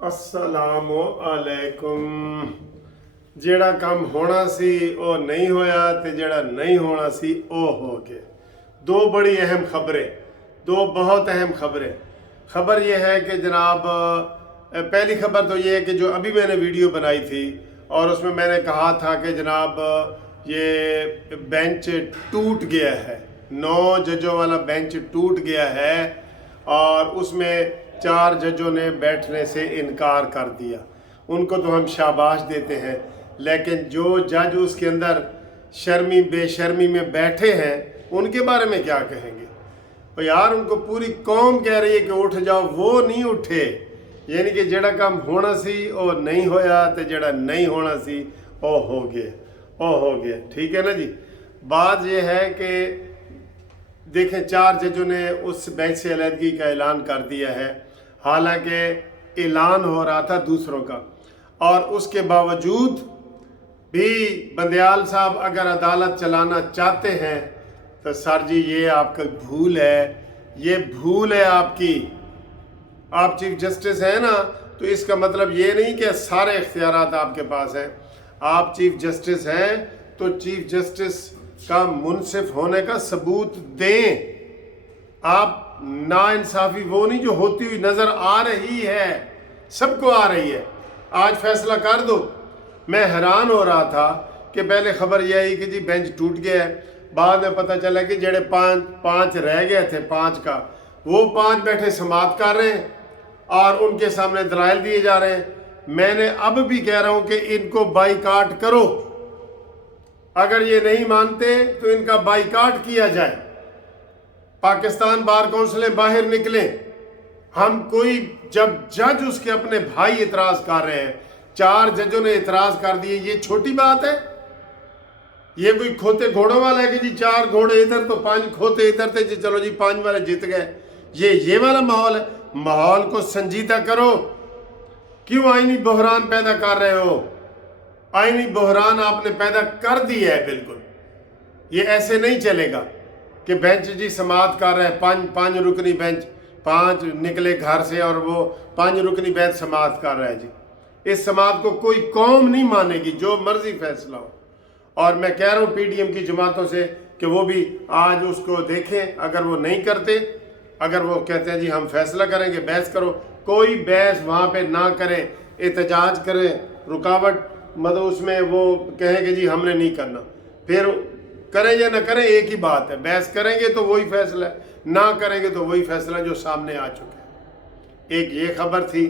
अस्सलामु अलैकुम। ਜਿਹੜਾ ਕੰਮ ਹੋਣਾ ਸੀ ਉਹ नहीं होया ਤੇ ਜਿਹੜਾ नहीं होना सी वो हो गया। दो बड़ी अहम खबरें, दो बहुत अहम खबरें। खबर ये है कि जनाब, पहली खबर तो ये है कि जो अभी मैंने वीडियो बनाई थी और उसमें मैंने कहा था कि जनाब ये बेंच टूट गया है, 9 जजों वाला बेंच टूट गया है और उसमें 4 जजों ने बैठने से इनकार कर दिया। उनको तो हम शाबाश देते हैं, लेकिन जो जज उसके अंदर शर्मी बेशर्मी में बैठे हैं उनके बारे में क्या कहेंगे। तो यार उनको पूरी कौम कह रही है कि उठ जाओ, वो नहीं उठे। यानी कि जेड़ा काम होना सी वो नहीं होया तो जेड़ा नहीं होना सी वो हो गया। ठीक है ना जी। बात ये है कि देखें, 4 जजों ने उस बेंच से अलहदगी का ऐलान कर दिया है। हालांकि ऐलान हो रहा था दूसरों का, और उसके बावजूद भी बंदयाल साहब अगर अदालत चलाना चाहते हैं तो सर जी ये आपका भूल है, ये भूल है आपकी। आप चीफ जस्टिस हैं ना, तो इसका मतलब ये नहीं कि सारे इख्तियारात आपके पास हैं। आप चीफ जस्टिस हैं तो चीफ जस्टिस का मुनसिफ होने का सबूत दें। आप नाइंसाफ़ी वो नहीं जो होती हुई नज़र आ रही है, सबको आ रही है। आज फैसला कर दो। मैं हैरान हो रहा था कि पहले खबर यह आई कि जी बेंच टूट गया है, बाद में पता चला कि जेड़े पाँच रह गए थे, 5 का वो 5 बैठे समात कर रहे हैं और उनके सामने दलाइल दिए जा रहे हैं। मैंने अब भी कह रहा हूँ कि इनको बाइकाट करो। अगर ये नहीं मानते तो इनका बाइकाट किया जाए। पाकिस्तान बार काउंसिलें बाहर निकले। हम कोई जब जज उसके अपने भाई इतराज़ कर रहे हैं, 4 जजों ने इतराज़ कर दिए, ये छोटी बात है? ये कोई खोते घोड़ों वाला है कि जी 4 घोड़े इधर तो 5 खोते इधर थे जी, चलो जी 5 वाले जीत गए। ये वाला माहौल है? माहौल को संजीदा करो। क्यों आईनी बहरान पैदा कर रहे हो? आईनी बहरान आपने पैदा कर दिया है। बिल्कुल ये ऐसे नहीं चलेगा कि बेंच जी समात कर रहे हैं, 5 रुकनी बेंच, 5 निकले घर से और वो 5 रुकनी बेंच समात कर रहा है जी। इस समात को कोई कौम नहीं मानेगी, जो मर्जी फैसला हो। और मैं कह रहा हूँ पीडीएम की जमातों से कि वो भी आज उसको देखें। अगर वो नहीं करते, अगर वो कहते हैं जी हम फैसला करेंगे, बहस करो, कोई बहस वहाँ पे ना करें, एहतजाज करें, रुकावट मतलब उसमें वो कहें कि जी हमने नहीं करना। फिर करें या ना करें एक ही बात है। बहस करेंगे तो वही फैसला है, ना करेंगे तो वही फैसला जो सामने आ चुके हैं। एक ये खबर थी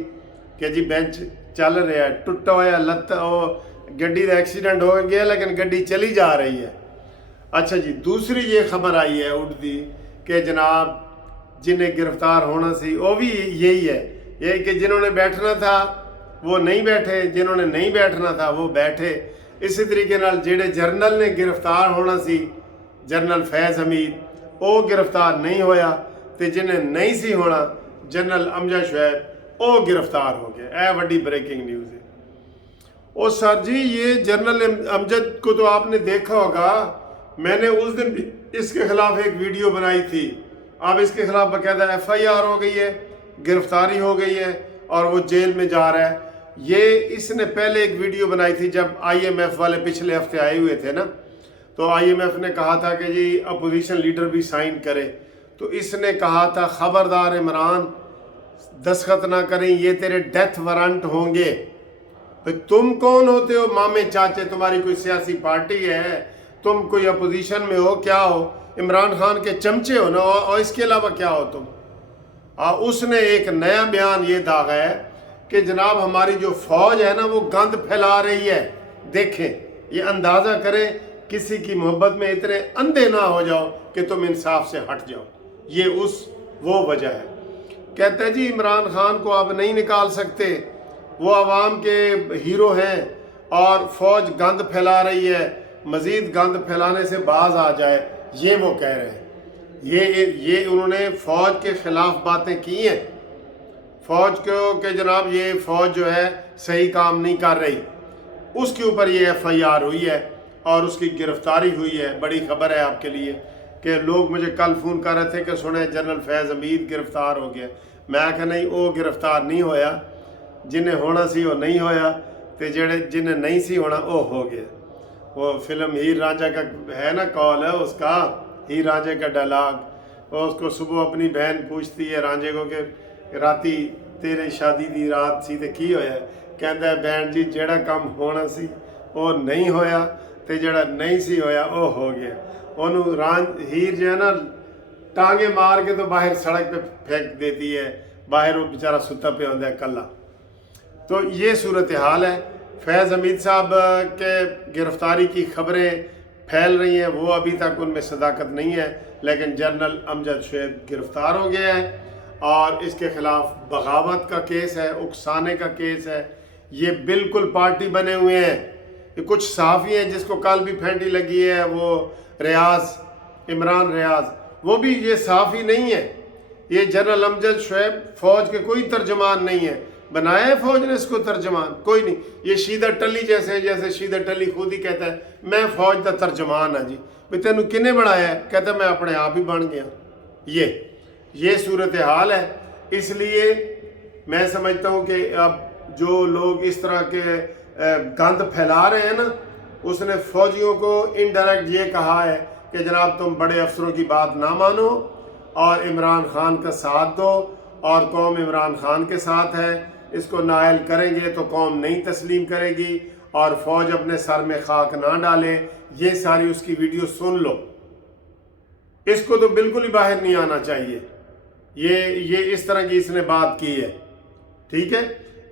कि जी बेंच चल रहा है, टुटा होया लत्त गड्डी का एक्सीडेंट हो गया लेकिन गड्डी चली जा रही है। अच्छा जी, दूसरी ये खबर आई है उठती कि जनाब जिन्हें गिरफ्तार होना सी वो भी यही है, ये कि जिन्होंने बैठना था वो नहीं बैठे, जिन्होंने नहीं बैठना था वो बैठे। इसी तरीके नाल जेड़े जरनल ने गिरफ्तार होना सी, जनरल फैज़ हमीद, वो गिरफ्तार नहीं होया, तो जिन्हें नहीं सी होना जनरल अमजद शुएब वो गिरफ्तार हो गया। यह बड़ी ब्रेकिंग न्यूज़ है। और सर जी ये जनरल अमजद को तो आपने देखा होगा, मैंने उस दिन भी इसके खिलाफ एक वीडियो बनाई थी। अब इसके खिलाफ बाकायदा FIR हो गई है, गिरफ्तारी हो गई है और वो जेल में जा रहा है। ये इसने पहले एक वीडियो बनाई थी जब IMF वाले पिछले हफ्ते आए हुए थे ना, तो IMF ने कहा था कि जी अपोजिशन लीडर भी साइन करे। तो इसने कहा था खबरदार इमरान दस्तखत ना करें, ये तेरे डेथ वारंट होंगे। तो तुम कौन होते हो मामे चाचे? तुम्हारी कोई सियासी पार्टी है? तुम कोई अपोजिशन में हो? क्या हो? इमरान खान के चमचे हो ना, और इसके अलावा क्या हो तुम? उसने एक नया बयान ये दागा है कि जनाब हमारी जो फौज है ना वो गंद फैला रही है। देखें, ये अंदाज़ा करें, किसी की मोहब्बत में इतने अंधे ना हो जाओ कि तुम इंसाफ से हट जाओ। ये वो वजह है। कहते हैं जी इमरान खान को आप नहीं निकाल सकते, वो आवाम के हीरो हैं और फौज गंद फैला रही है, मज़ीद गंद फैलाने से बाज आ जाए, ये वो कह रहे हैं। ये उन्होंने फ़ौज के ख़िलाफ़ बातें की हैं, फ़ौज को कि जनाब ये फ़ौज जो है सही काम नहीं कर रही। उसके ऊपर ये FIR हुई है और उसकी गिरफ्तारी हुई है। बड़ी खबर है आपके लिए कि लोग मुझे कल फ़ोन कर रहे थे कि सुने जनरल फैज़ हमीद गिरफ्तार हो गया। मैं कहा नहीं, वो गिरफ्तार नहीं होया। जिन्हें होना सी वो नहीं होया, तो जेड़े जिन्हें नहीं सी होना वो हो गया। वो फिल्म हीर रांझा का है ना, कॉल है उसका, हीर रांझे का डायलॉग। वो उसको सुबह अपनी बहन पूछती है रांझे को कि राती तेरे शादी दी रात सी ते की होया? कहता है बहन जी जेड़ा काम होना सी वो नहीं होया, तो जेड़ा नहीं सी होया वो हो गया। उन्होंने हीर जो है ना टांगे मार के तो बाहर सड़क पे फेंक देती है, बाहर वो बेचारा सुता पे होता है कल्ला। तो ये सूरत हाल है। फैज़ हमीद साहब के गिरफ्तारी की खबरें फैल रही हैं, वो अभी तक उनमें सदाकत नहीं है, लेकिन जनरल अमजद शुएब गिरफ्तार हो गया है और इसके खिलाफ बगावत का केस है, उकसाने का केस है। ये बिल्कुल पार्टी बने हुए हैं। ये कुछ सहाफ़ी हैं जिसको कल भी फेंटी लगी है, वो रियाज, इमरान रियाज, वो भी ये सहाफ़ी नहीं है। ये जनरल अमजद शुएब फ़ौज के कोई तर्जमान नहीं है, बनाया है फौज ने इसको तर्जमान, कोई नहीं। ये शीदर टली जैसे, जैसे शीदर टली खुद ही कहता है मैं फौज का तर्जमान हाँ जी। भाई तेनू किने बनाया है? कहता मैं अपने आप ही बन गया। ये सूरत हाल है। इसलिए मैं समझता हूँ कि अब जो लोग इस तरह के गंद फैला रहे हैं ना, उसने फौजियों को इनडायरेक्ट ये कहा है कि जनाब तुम बड़े अफसरों की बात ना मानो और इमरान खान का साथ दो, और कौम इमरान खान के साथ है। इसको नायल करेंगे तो कौम नहीं तस्लीम करेगी और फौज अपने सर में खाक ना डाले। ये सारी उसकी वीडियो सुन लो। इसको तो बिल्कुल ही बाहर नहीं आना चाहिए। ये इस तरह की इसने बात की है, ठीक है।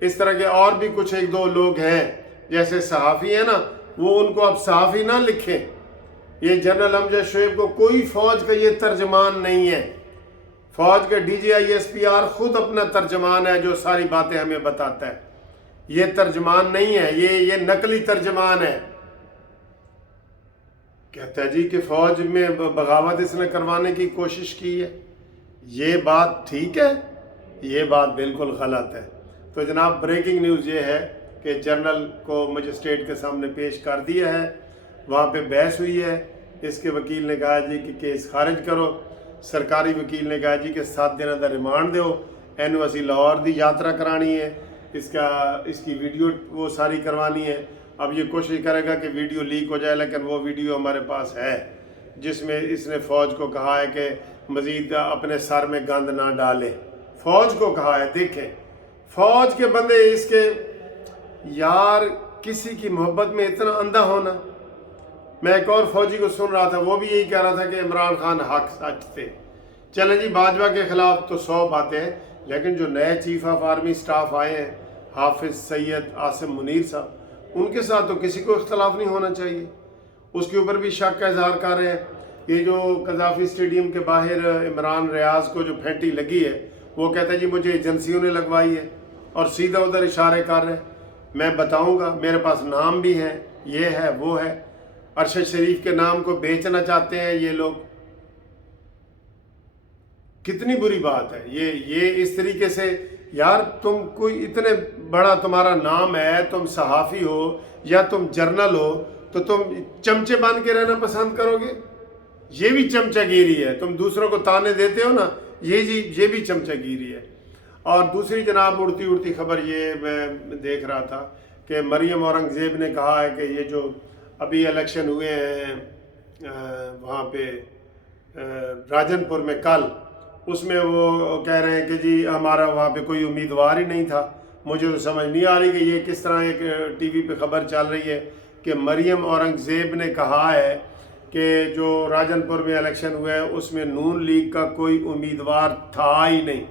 इस तरह के और भी कुछ एक दो लोग हैं जैसे सहाफ़ी है ना, वो उनको अब सहाफ़ी ना लिखें। ये जनरल अमजद शुएब को कोई फौज का ये तर्जमान नहीं है। फौज के DGISPR खुद अपना तर्जमान है जो सारी बातें हमें बताता है। ये तर्जमान नहीं है, ये नकली तर्जमान है। कहता है जी कि फौज में बगावत इसने करवाने की कोशिश की है। ये बात ठीक है? ये बात बिल्कुल गलत है। तो जनाब ब्रेकिंग न्यूज़ ये है कि जनरल को मजिस्ट्रेट के सामने पेश कर दिया है, वहाँ पे बहस हुई है। इसके वकील ने कहा जी कि केस खारिज करो। सरकारी वकील ने कहा जी कि 7 दिन का रिमांड दो, एनू असी लाहौर की यात्रा करानी है, इसकी वीडियो वो सारी करवानी है। अब ये कोशिश करेगा कि वीडियो लीक हो जाए, लेकिन वो वीडियो हमारे पास है जिसमें इसने फ़ौज को कहा है कि मज़ीद अपने सर में गंद ना डाले। फ़ौज को कहा है। देखें फ़ौज के बंदे इसके, यार किसी की मोहब्बत में इतना अंधा होना। मैं एक और फौजी को सुन रहा था, वो भी यही कह रहा था कि इमरान खान हक सच थे। चलें जी, बाजवा के ख़िलाफ़ तो 100 बातें हैं, लेकिन जो नए चीफ ऑफ आर्मी स्टाफ आए हैं, हाफिज़ सैयद आसिम मुनीर साहब, उनके साथ तो किसी को इख्तलाफ नहीं होना चाहिए। उसके ऊपर भी शक का इजहार कर रहे हैं। ये जो कज़ाफ़ी स्टेडियम के बाहर इमरान रियाज को जो फेंटी लगी है, वो कहता है जी मुझे एजेंसियों ने लगवाई है, और सीधा उधर इशारे कर रहे हैं। मैं बताऊँगा, मेरे पास नाम भी हैं, ये है वो है। अरशद शरीफ के नाम को बेचना चाहते हैं ये लोग। कितनी बुरी बात है ये इस तरीके से। यार तुम कोई इतने बड़ा तुम्हारा नाम है, तुम सहाफ़ी हो या तुम जर्नल हो, तो तुम चमचे बन के रहना पसंद करोगे? ये भी चमचागिरी है। तुम दूसरों को ताने देते हो ना, ये भी चमचागिरी है। और दूसरी जनाब उड़ती उड़ती खबर ये मैं देख रहा था कि मरियम औरंगज़ेब ने कहा है कि ये जो अभी इलेक्शन हुए हैं वहाँ पे राजनपुर में कल, उसमें वो कह रहे हैं कि जी हमारा वहाँ पे कोई उम्मीदवार ही नहीं था। मुझे तो समझ नहीं आ रही कि ये किस तरह एक टीवी पे खबर चल रही है कि मरियम औरंगज़ेब ने कहा है कि जो राजनपुर में इलेक्शन हुआ है उसमें नून लीग का कोई उम्मीदवार था ही नहीं,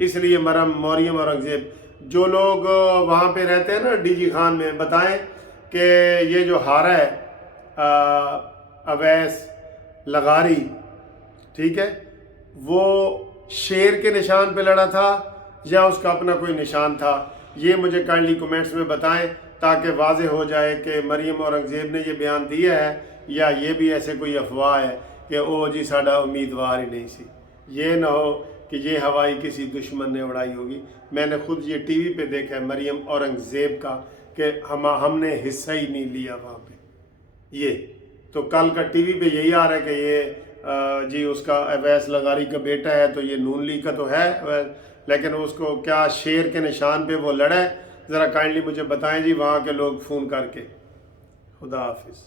इसलिए मरियम औरंगज़ेब, जो लोग वहाँ पे रहते हैं ना DG खान में, बताएं कि ये जो हारा है अवैस लगारी, ठीक है, वो शेर के निशान पे लड़ा था या उसका अपना कोई निशान था? ये मुझे काइंडली कमेंट्स में बताएं ताकि वाज़ेह हो जाए कि मरियम औरंगज़ेब ने ये बयान दिया है या ये भी ऐसे कोई अफवाह है कि ओ जी साडा उम्मीदवार ही नहीं सी। ये ना हो कि ये हवाई किसी दुश्मन ने उड़ाई होगी। मैंने खुद ये टीवी पे देखा है मरियम औरंगज़ेब का कि हमने हिस्सा ही नहीं लिया वहाँ पे। ये तो कल का टीवी पे यही आ रहा है कि ये जी उसका अवैस लगारी का बेटा है, तो ये नून लीग का तो है لیکن اس کو کیا شیر کے نشان پہ وہ لڑا ہے، ذرا کائنڈلی مجھے بتائیں جی وہاں کے لوگ فون کر کے۔ خدا حافظ۔